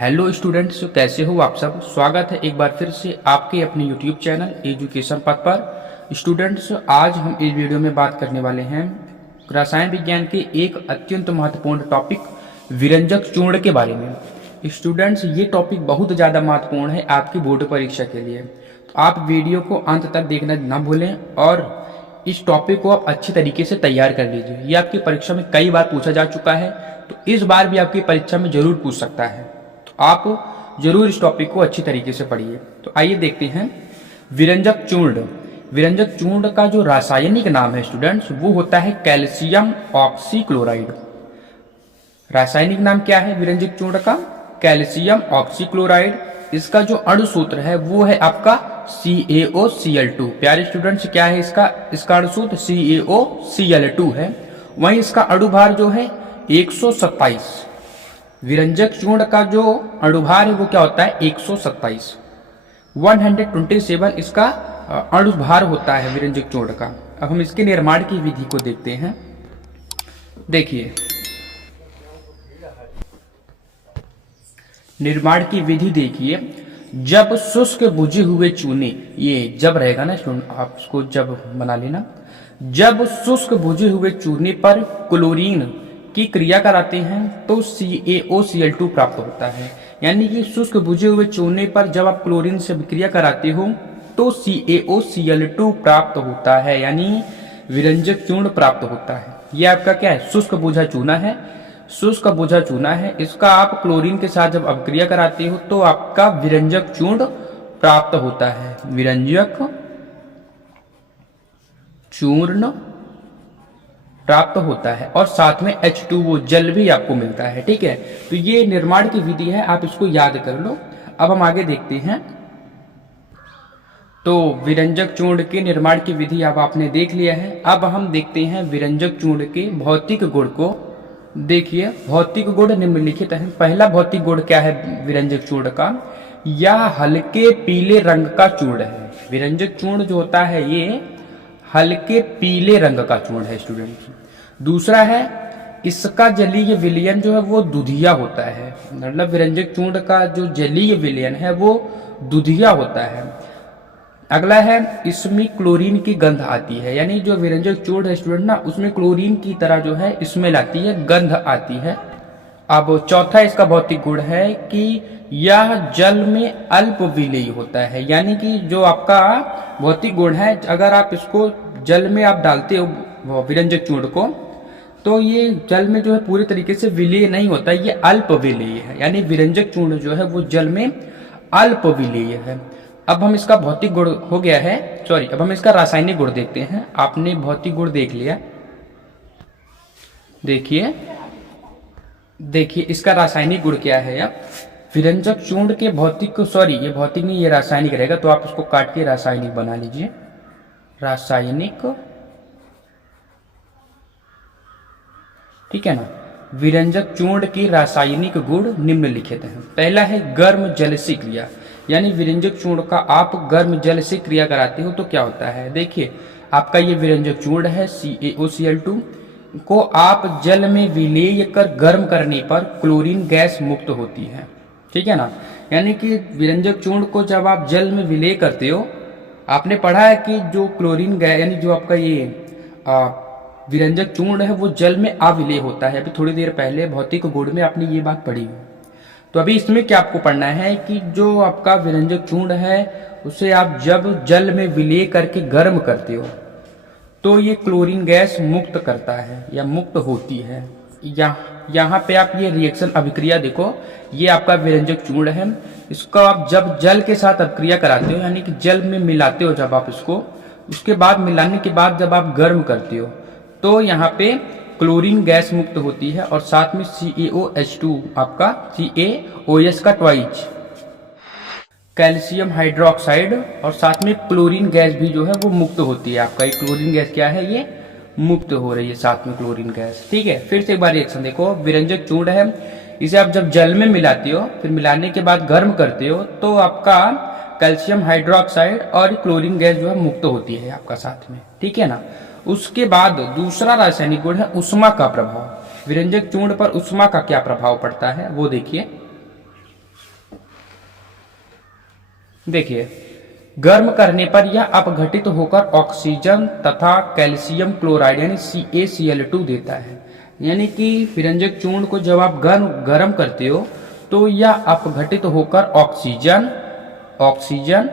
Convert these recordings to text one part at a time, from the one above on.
Hello students, कैसे हो आप सब। स्वागत है एक बार फिर से आपके अपने यूट्यूब चैनल एजुकेशन पथ पर। स्टूडेंट्स, आज हम इस वीडियो में बात करने वाले हैं रसायन विज्ञान के एक अत्यंत महत्वपूर्ण टॉपिक विरंजक चूर्ण के बारे में। स्टूडेंट्स, ये टॉपिक बहुत ज़्यादा महत्वपूर्ण है आपकी बोर्ड परीक्षा के लिए, तो आप वीडियो को अंत तक देखना ना भूलें और इस टॉपिक को आप अच्छी तरीके से तैयार कर लीजिए। ये आपकी परीक्षा में कई बार पूछा जा चुका है, तो इस बार भी आपकी परीक्षा में जरूर पूछ सकता है, तो आप जरूर इस टॉपिक को अच्छी तरीके से पढ़िए। तो आइए देखते हैं विरंजक चूर्ण। विरंजक चूर्ण का जो रासायनिक नाम है स्टूडेंट्स, वो होता है कैल्शियम ऑक्सीक्लोराइड। रासायनिक नाम क्या है विरंजक चूर्ण का? Calcium oxychloride. इसका जो अणु सूत्र है वो है आपका CaOCl2। प्यारे स्टूडेंट्स, क्या है इसका अणु सूत्र? CaOCl2 है। वहीं इसका अणुभार जो है 127। विरंजक चूर्ण का जो अणुभार है वो क्या होता है? 127। 127 इसका अणुभार होता है विरंजक चूर्ण का। अब हम इसके निर्माण की विधि को देखते हैं। देखिए, निर्माण की विधि देखिए। जब शुष्क बुझे हुए चूने, ये जब रहेगा ना स्टूडेंट, आप इसको जब बना लेना। जब शुष्क बुझे हुए चूने पर क्लोरीन की क्रिया कराते हैं तो CaOCl2 प्राप्त होता है। यानी कि शुष्क बुझे हुए चूने पर जब आप क्लोरीन से क्रिया कराते हो तो CaOCl2 प्राप्त होता है, यानी विरंजक चूर्ण प्राप्त होता है। यह आपका क्या है? शुष्क बुझा चूना है। शुष्क बुझा चूना है, इसका आप क्लोरीन के साथ जब अपक्रिया कराते हो तो आपका विरंजक चूर्ण प्राप्त होता है। विरंजक चूर्ण प्राप्त होता है और साथ में H2O जल भी आपको मिलता है। ठीक है, तो ये निर्माण की विधि है, आप इसको याद कर लो। अब हम आगे देखते हैं। तो विरंजक चूर्ण के निर्माण की विधि अब आपने देख लिया है। अब हम देखते हैं विरंजक चूर्ण के भौतिक गुण को। देखिए, भौतिक गुण निम्नलिखित है। पहला भौतिक गुण क्या है विरंजक चूर्ण का? यह हल्के पीले रंग का चूर्ण है। विरंजक चूर्ण जो होता है ये हल्के पीले रंग का चूर्ण है स्टूडेंट। दूसरा है, इसका जलीय विलयन जो है वो दुधिया होता है। मतलब विरंजक चूर्ण का जो जलीय विलयन है वो दुधिया होता है। अगला है, इसमें क्लोरीन की गंध आती है। यानी जो विरंजक चूर्ण है स्टूडेंट ना, उसमें क्लोरीन की तरह जो है स्मेल आती है, गंध आती है। अब चौथा इसका भौतिक गुण है कि यह जल में अल्प विलेय होता है। यानी कि जो आपका भौतिक गुण है, अगर आप इसको जल में आप डालते हो विरंजक चूर्ण को, तो ये जल में जो है पूरी तरीके से विलेय नहीं होता, ये अल्प विलेय है। यानी विरंजक चूर्ण जो है वो जल में अल्प विलेय है। अब हम इसका भौतिक गुण हो गया है, अब हम इसका रासायनिक गुण देखते हैं। आपने भौतिक गुण देख लिया। देखिए इसका रासायनिक गुण क्या है। अब विरंजक चूर्ण के भौतिक, ये भौतिक नहीं, ये रासायनिक रहेगा, तो आप इसको काट के रासायनिक बना लीजिए। रासायनिक, ठीक है ना। विरंजक चूर्ण के रासायनिक गुण निम्नलिखित हैं। पहला है गर्म जल से क्रिया। यानी विरंजक चूर्ण का आप गर्म जल से क्रिया कराते हो तो क्या होता है? देखिए, आपका ये विरंजक चूर्ण है CaOCl2 को आप जल में विलेय कर गर्म करने पर क्लोरीन गैस मुक्त होती है। ठीक है ना। यानी कि विरंजक चूर्ण को जब आप जल में विलेय करते हो, आपने पढ़ा है कि जो क्लोरीन गैस, यानी जो आपका ये विरंजक चूर्ण है वो जल में अविलेय होता है। अभी थोड़ी देर पहले भौतिक गुण में आपने ये बात पढ़ी। तो अभी इसमें क्या आपको पढ़ना है कि जो आपका विरंजक चूर्ण है उसे आप जब जल में विलेय करके गर्म करते हो तो ये क्लोरीन गैस मुक्त करता है या मुक्त होती है। यहाँ पे आप ये रिएक्शन अभिक्रिया देखो, ये आपका विरंजक चूर्ण है। इसको आप जब जल के साथ अभिक्रिया कराते हो, यानी कि जल में मिलाते हो जब आप इसको, उसके बाद मिलाने के बाद जब आप गर्म करते हो तो यहाँ पे क्लोरीन गैस मुक्त होती है और साथ में CaOH2 आपका CaOS का ट्वाइस कैल्शियम हाइड्रोक्साइड और साथ में क्लोरीन गैस भी जो है वो मुक्त होती है। आपका ये क्लोरीन गैस क्या है? ये मुक्त हो रही है साथ में क्लोरीन गैस। ठीक है, फिर से एक बार रिएक्शन देखो। विरंजक चूर्ण है, इसे आप जब जल में मिलाते हो, फिर मिलाने के बाद गर्म करते हो तो आपका कैल्शियम हाइड्रोक्साइड और क्लोरीन गैस जो है मुक्त होती है आपका साथ में। ठीक है ना। उसके बाद दूसरा रासायनिक गुण है ऊष्मा का प्रभाव। विरंजक चूर्ण पर ऊष्मा का क्या प्रभाव पड़ता है वो देखिए। देखिए, गर्म करने पर यह अपघटित होकर ऑक्सीजन तथा कैल्शियम क्लोराइड यानी CaCl2 देता है। यानी कि विरंजक चूर्ण को जब आप गर्म करते हो तो यह अपघटित होकर ऑक्सीजन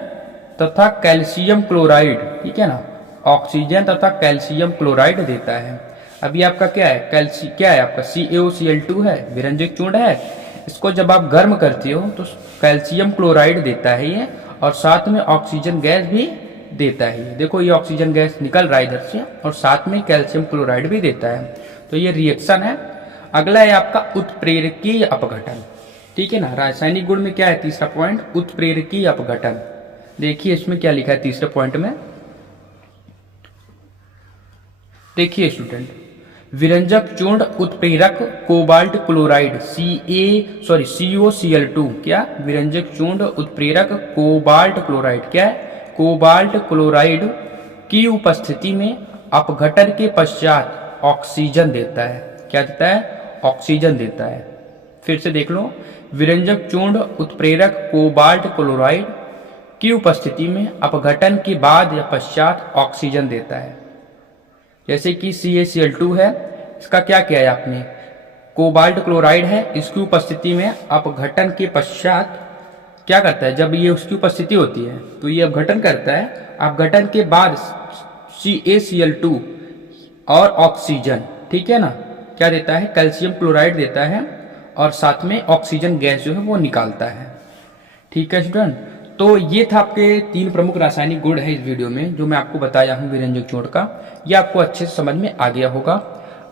तथा कैल्शियम क्लोराइड, ठीक है ना, ऑक्सीजन तथा कैल्शियम क्लोराइड देता है। अभी आपका क्या है, क्या है आपका CaOCl2 है, विरंजक चूर्ण है। इसको जब आप गर्म करते हो तो कैल्शियम क्लोराइड देता है ये, और साथ में ऑक्सीजन गैस भी देता है। देखो ये ऑक्सीजन गैस निकल रहा है इधर से, और साथ में कैल्शियम क्लोराइड भी देता है। तो ये रिएक्शन है। अगला है आपका उत्प्रेरकीय अपघटन, ठीक है ना। रासायनिक गुण में क्या है तीसरा पॉइंट, उत्प्रेरकीय अपघटन। देखिए इसमें क्या लिखा है तीसरे पॉइंट में, देखिए स्टूडेंट, विरंजक चूर्ण उत्प्रेरक कोबाल्ट क्लोराइड CaCO2, क्या, विरंजक चूर्ण उत्प्रेरक कोबाल्ट क्लोराइड, क्या है, कोबाल्ट क्लोराइड की उपस्थिति में अपघटन के पश्चात ऑक्सीजन देता है। क्या देता है, ऑक्सीजन देता है। फिर से देख लो, विरंजक चूर्ण उत्प्रेरक कोबाल्ट क्लोराइड की उपस्थिति में अपघटन के बाद या पश्चात ऑक्सीजन देता है। जैसे कि CaCl2 है, इसका क्या किया है आपने, कोबाल्ट क्लोराइड है, इसकी उपस्थिति में अपघटन के पश्चात क्या करता है, जब ये उसकी उपस्थिति होती है तो ये अपघटन करता है। अपघटन के बाद CaCl2 और ऑक्सीजन, ठीक है ना, क्या देता है, कैल्शियम क्लोराइड देता है, और साथ में ऑक्सीजन गैस जो है वो निकालता है। ठीक है स्टूडेंट, तो ये था आपके 3 प्रमुख रासायनिक गुण है इस वीडियो में जो मैं आपको बताया हूँ विरंजक चूर्ण का। ये आपको अच्छे से समझ में आ गया होगा।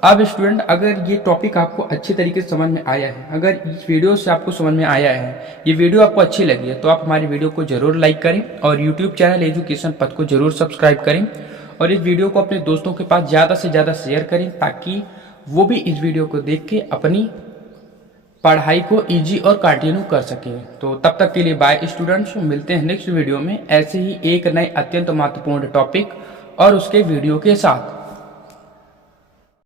अब स्टूडेंट, अगर ये टॉपिक आपको अच्छे तरीके से समझ में आया है, अगर इस वीडियो से आपको समझ में आया है, ये वीडियो आपको अच्छी लगी है, तो आप हमारी वीडियो को जरूर लाइक करें और यूट्यूब चैनल एजुकेशन पथ को जरूर सब्सक्राइब करें, और इस वीडियो को अपने दोस्तों के पास ज़्यादा से ज़्यादा शेयर करें ताकि वो भी इस वीडियो को देख के अपनी पढ़ाई को इजी और कंटिन्यू कर सकें। तो तब तक के लिए बाय स्टूडेंट्स, मिलते हैं नेक्स्ट वीडियो में ऐसे ही एक नए अत्यंत महत्वपूर्ण टॉपिक और उसके वीडियो के साथ।